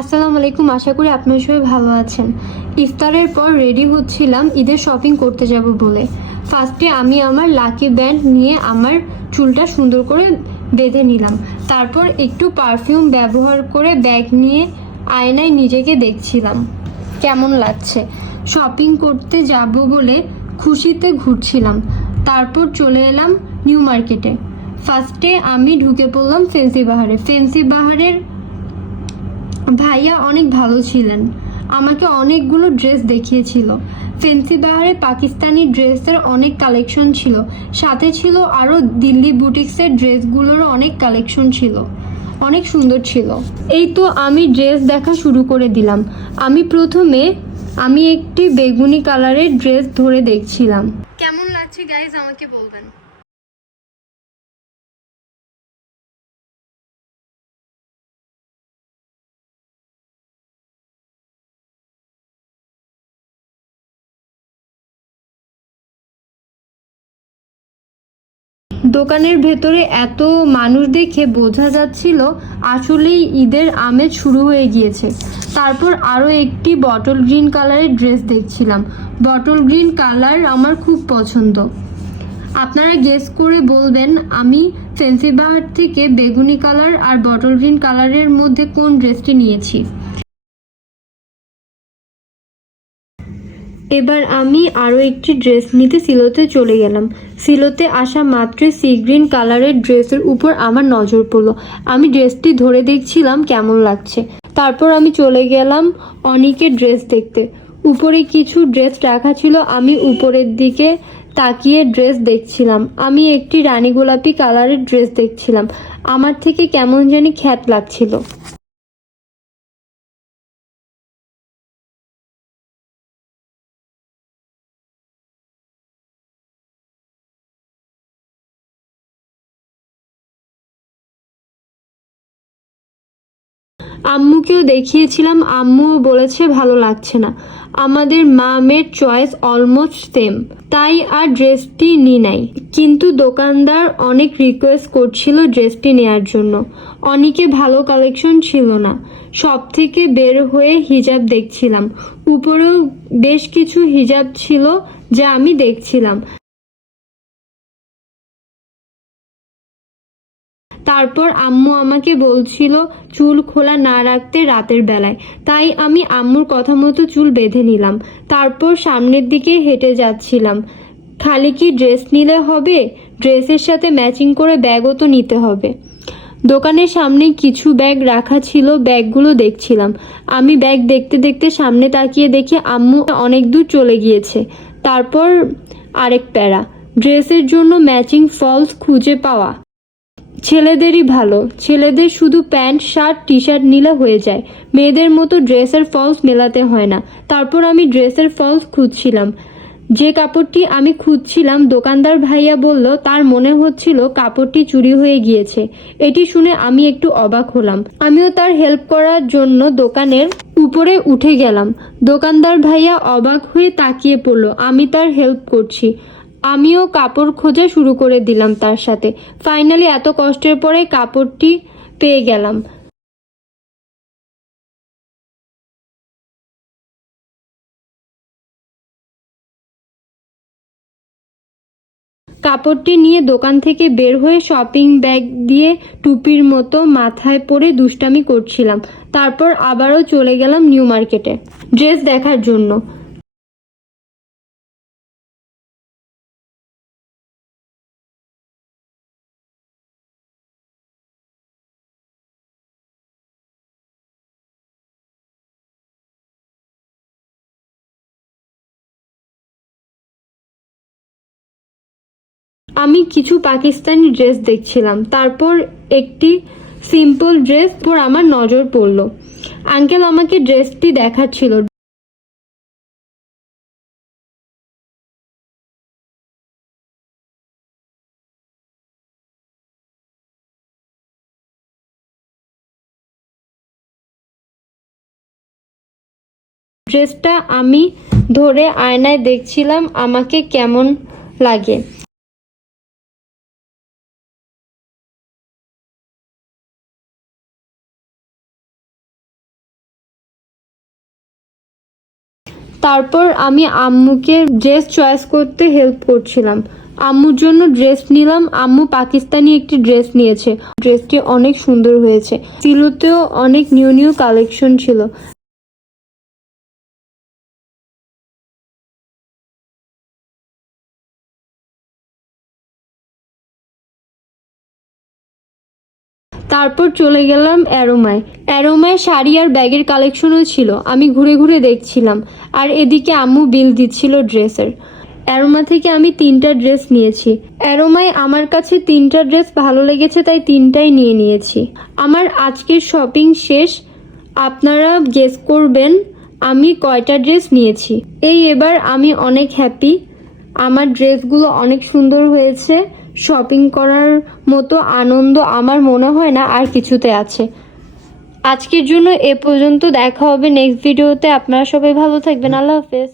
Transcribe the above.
আসসালামু আলাইকুম। আশা করি আপনারা সবাই ভালো আছেন। ইফতারের পর রেডি হচ্ছিলাম ঈদের শপিং করতে যাব বলে। ফার্স্টে আমি আমার লাকি ব্যান্ড নিয়ে আমার চুলটা সুন্দর করে বেঁধে নিলাম। তারপর একটু পারফিউম ব্যবহার করে ব্যাগ নিয়ে আয়নায় নিজেকে দেখছিলাম কেমন লাগছে। শপিং করতে যাব বলে খুশিতে ঘুরছিলাম। তারপর চলে এলাম নিউ মার্কেটে। ফার্স্টে আমি ঢুকে পড়লাম ফেন্সি বাহারে। ফেন্সি বাহারের ভাইয়া অনেক ভালো ছিলেন, আমাকে অনেকগুলো ড্রেস দেখিয়েছিল। ফেন্সি বাহারে পাকিস্তানি ড্রেসের অনেক কালেকশন ছিল, সাথে ছিল আরও দিল্লি বুটিক্সের ড্রেসগুলোরও অনেক কালেকশন ছিল, অনেক সুন্দর ছিল। এই তো আমি ড্রেস দেখা শুরু করে দিলাম। প্রথমে একটি বেগুনি কালারের ড্রেস ধরে দেখছিলাম। কেমন লাগছে গাইজ আমাকে বলবেন। দোকানের ভেতরে এত মানুষ দেখে বোঝা যাচ্ছিল আসলেই ঈদের আমেজ শুরু হয়ে গিয়েছে। তারপর আরও একটি বটল গ্রিন কালারের ড্রেস দেখছিলাম। বটল গ্রিন কালার আমার খুব পছন্দ। আপনারা গেস করে বলবেন আমি ফেন্সি বাহার থেকে বেগুনি কালার আর বটল গ্রিন কালারের মধ্যে কোন ড্রেসটি নিয়েছি। এবার আমি আরও একটি ড্রেস নিতে সিলোতে চলে গেলাম। সিলোতে আসা মাত্রই সি গ্রিন কালারের ড্রেসের উপর আমার নজর পড়লো। আমি ড্রেসটি ধরে দেখছিলাম কেমন লাগছে। তারপর আমি চলে গেলাম অনিকের ড্রেস দেখতে। উপরে কিছু ড্রেস রাখা ছিল, আমি উপরের দিকে তাকিয়ে ড্রেস দেখছিলাম। আমি একটি রানী গোলাপি কালারের ড্রেস দেখছিলাম, আমার থেকে কেমন জানি খ্যাত লাগছিল। আম্মুকেও দেখিয়েছিলাম, আম্মুও বলেছে ভালো লাগছে না। আমাদের মামের চয়েস অলমোস্ট সেম, তাই আর ড্রেসটি নি নাই। কিন্তু দোকানদার অনেক রিকোয়েস্ট করছিল ড্রেসটি নেয়ার জন্য। অনেকে ভালো কালেকশন ছিল না, সব থেকে বের হয়ে হিজাব দেখছিলাম। উপরেও বেশ কিছু হিজাব ছিল যা আমি দেখছিলাম। তারপর আম্মু আমাকে বলছিল চুল খোলা না রাখতে রাতের বেলায়, তাই আমি আম্মুর কথা মতো চুল বেঁধে নিলাম। তারপর সামনের দিকে হেঁটে যাচ্ছিলাম। খালি কি ড্রেস নিলে হবে, ড্রেসের সাথে ম্যাচিং করে ব্যাগও তো নিতে হবে। দোকানের সামনে কিছু ব্যাগ রাখা ছিল, ব্যাগগুলো দেখছিলাম। আমি ব্যাগ দেখতে দেখতে সামনে তাকিয়ে দেখি আম্মু অনেক দূর চলে গিয়েছে। তারপর আরেক প্যারা, ড্রেসের জন্য ম্যাচিং ফলস খুঁজে পাওয়া ছেলেদেরই ভালো। ছেলেদের শুধু প্যান্ট শার্ট টি শার্ট নিলে হয়ে যায়, মেয়েদের মতো ড্রেসের ফলস মেলাতে হয় না। তারপর আমি ড্রেসের ফলস খুঁজছিলাম। যে কাপড়টি আমি খুঁজছিলাম দোকানদার ভাইয়া বলল তার মনে হচ্ছিল কাপড়টি চুরি হয়ে গিয়েছে। এটি শুনে আমি একটু অবাক হলাম। আমিও তার হেল্প করার জন্য দোকানের উপরে উঠে গেলাম। দোকানদার ভাইয়া অবাক হয়ে তাকিয়ে পড়ল, আমি তার হেল্প করছি। আমিও কাপড় খোঁজা শুরু করে দিলাম তার সাথে। ফাইনালি এত কষ্টের পরে কাপড়টি পেয়ে গেলাম। কাপড়টি নিয়ে দোকান থেকে বের হয়ে শপিং ব্যাগ দিয়ে টুপির মতো মাথায় পরে দুষ্টামি করছিলাম। তারপর আবারও চলে গেলাম নিউ মার্কেটে ড্রেস দেখার জন্য। আমি কিছু পাকিস্তানি ড্রেস দেখছিলাম। তারপর একটি সিম্পল ড্রেস পর আমার নজর পড়ল। আঙ্কেল আমাকে ড্রেসটি দেখাচ্ছিল। ড্রেসটা আমি ধরে আয়নায় দেখছিলাম আমাকে কেমন লাগে। তারপর আমি আম্মুকে ড্রেস চয়েস করতে হেল্প করছিলাম। আম্মুর জন্য ড্রেস নিলাম। আম্মু পাকিস্তানি একটি ড্রেস নিয়েছে। ড্রেসটি অনেক সুন্দর হয়েছে। সিলোতেও অনেক নিউ নিউ কালেকশন ছিল। তারপর চলে গেলাম অ্যারোমায়। অ্যারোমায় শাড়ি আর ব্যাগের কালেকশনও ছিল। আমি ঘুরে ঘুরে দেখছিলাম, আর এদিকে আম্মু বিল দিচ্ছিল ড্রেসের। অ্যারোমা থেকে আমি 3টা ড্রেস নিয়েছি। অ্যারোমায় আমার কাছে 3টা ড্রেস ভালো লেগেছে, তাই 3টাই নিয়ে নিয়েছি। আমার আজকের শপিং শেষ। আপনারা গেস করবেন আমি কয়টা ড্রেস নিয়েছি। এবার আমি অনেক হ্যাপি। আমার ড্রেসগুলো অনেক সুন্দর হয়েছে। শপিং করার মতো আনন্দ আমার মনে হয় না আর কিছুতে আছে। আজকের জন্য এ পর্যন্ত। দেখা হবে নেক্সট ভিডিওতে। আপনারা সবাই ভালো থাকবেন। আল্লাহ হাফেজ।